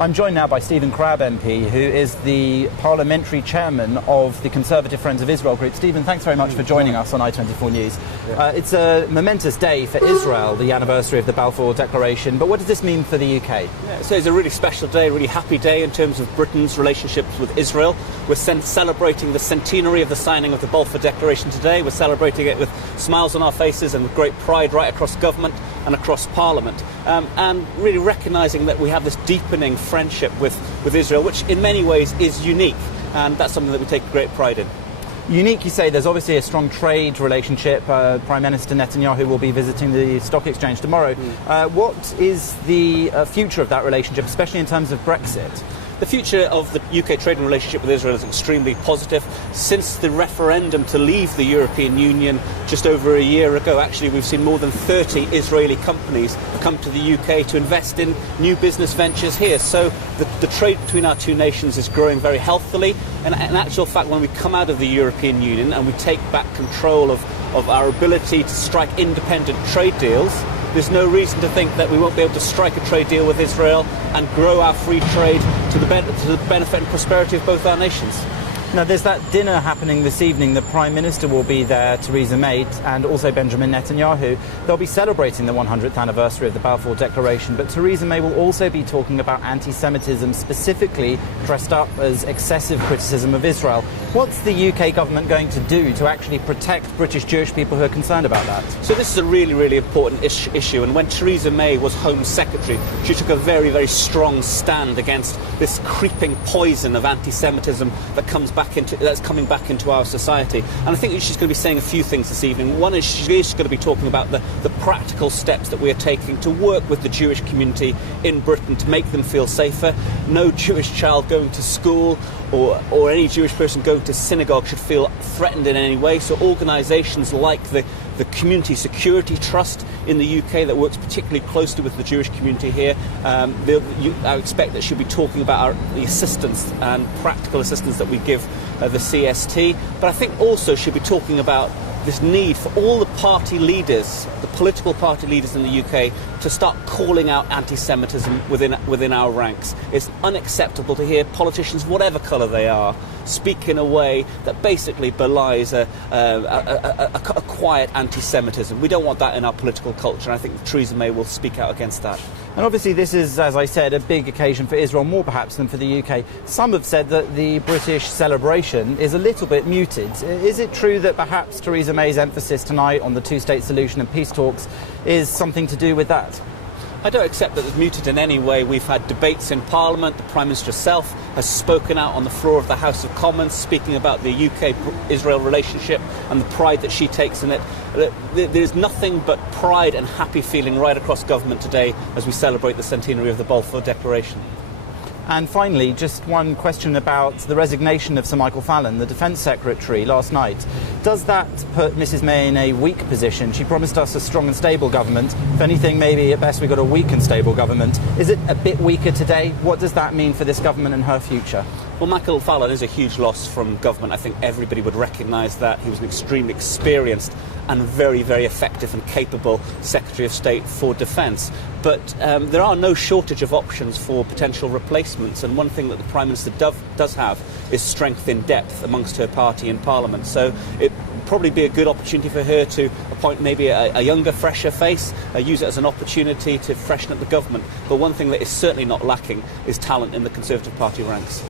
I'm joined now by Stephen Crabb MP, who is the Parliamentary Chairman of the Conservative Friends of Israel group. Stephen, thanks very much for joining us on I24 News. It's a momentous day for Israel, the anniversary of the Balfour Declaration, but what does this mean for the UK? So it's a really special day, a really happy day in terms of Britain's relationships with Israel. We're celebrating the centenary of the signing of the Balfour Declaration today. We're celebrating it with smiles on our faces and with great pride right across government and across Parliament, and really recognising that we have this deepening friendship with Israel, which in many ways is unique, and that's something that we take great pride in. Unique, you say. There's obviously a strong trade relationship. Prime Minister Netanyahu will be visiting the stock exchange tomorrow. What is the future of that relationship, especially in terms of Brexit? The future of the UK trading relationship with Israel is extremely positive. Since the referendum to leave the European Union just over a year ago, actually we've seen more than 30 Israeli companies come to the UK to invest in new business ventures here. So the trade between our two nations is growing very healthily. And in actual fact, when we come out of the European Union and we take back control of our ability to strike independent trade deals, there's no reason to think that we won't be able to strike a trade deal with Israel and grow our free trade to the benefit and prosperity of both our nations. Now, there's that dinner happening this evening. The Prime Minister will be there, Theresa May, and also Benjamin Netanyahu. They'll be celebrating the 100th anniversary of the Balfour Declaration, but Theresa May will also be talking about anti-Semitism, specifically dressed up as excessive criticism of Israel. What's the UK government going to do to actually protect British Jewish people who are concerned about that? So this is a really, really important issue, and when Theresa May was Home Secretary, she took a very, very strong stand against this creeping poison of anti-Semitism that's coming back into our society. And I think she's going to be saying a few things this evening. One is she's going to be talking about the practical steps that we are taking to work with the Jewish community in Britain to make them feel safer. No Jewish child going to school or any Jewish person going to synagogue should feel threatened in any way. So organisations like the Community Security Trust in the UK that works particularly closely with the Jewish community here, I expect that she'll be talking about the assistance and practical assistance that we give the CST. But I think also she'll be talking about this need for all the party leaders, the political party leaders in the UK, to start calling out anti-Semitism within our ranks. It's unacceptable to hear politicians, whatever colour they are, speak in a way that basically belies a quiet anti-Semitism. We don't want that in our political culture, and I think Theresa May will speak out against that. And obviously this is, as I said, a big occasion for Israel, more perhaps than for the UK. Some have said that the British celebration is a little bit muted. Is it true that perhaps Theresa May's emphasis tonight on the two-state solution and peace talks is something to do with that? I don't accept that it's muted in any way. We've had debates in Parliament. The Prime Minister herself has spoken out on the floor of the House of Commons, speaking about the UK-Israel relationship and the pride that she takes in it. There's nothing but pride and happy feeling right across government today as we celebrate the centenary of the Balfour Declaration. And finally, just one question about the resignation of Sir Michael Fallon, the Defence Secretary, last night. Does that put Mrs May in a weak position? She promised us a strong and stable government. If anything, maybe at best we got a weak and stable government. Is it a bit weaker today? What does that mean for this government and her future? Well, Michael Fallon is a huge loss from government. I think everybody would recognise that. He was an extremely experienced and very, very effective and capable Secretary of State for Defence. But there are no shortage of options for potential replacements, and one thing that the Prime Minister does have is strength in depth amongst her party in Parliament. So it would probably be a good opportunity for her to appoint maybe a younger, fresher face, use it as an opportunity to freshen up the government. But one thing that is certainly not lacking is talent in the Conservative Party ranks.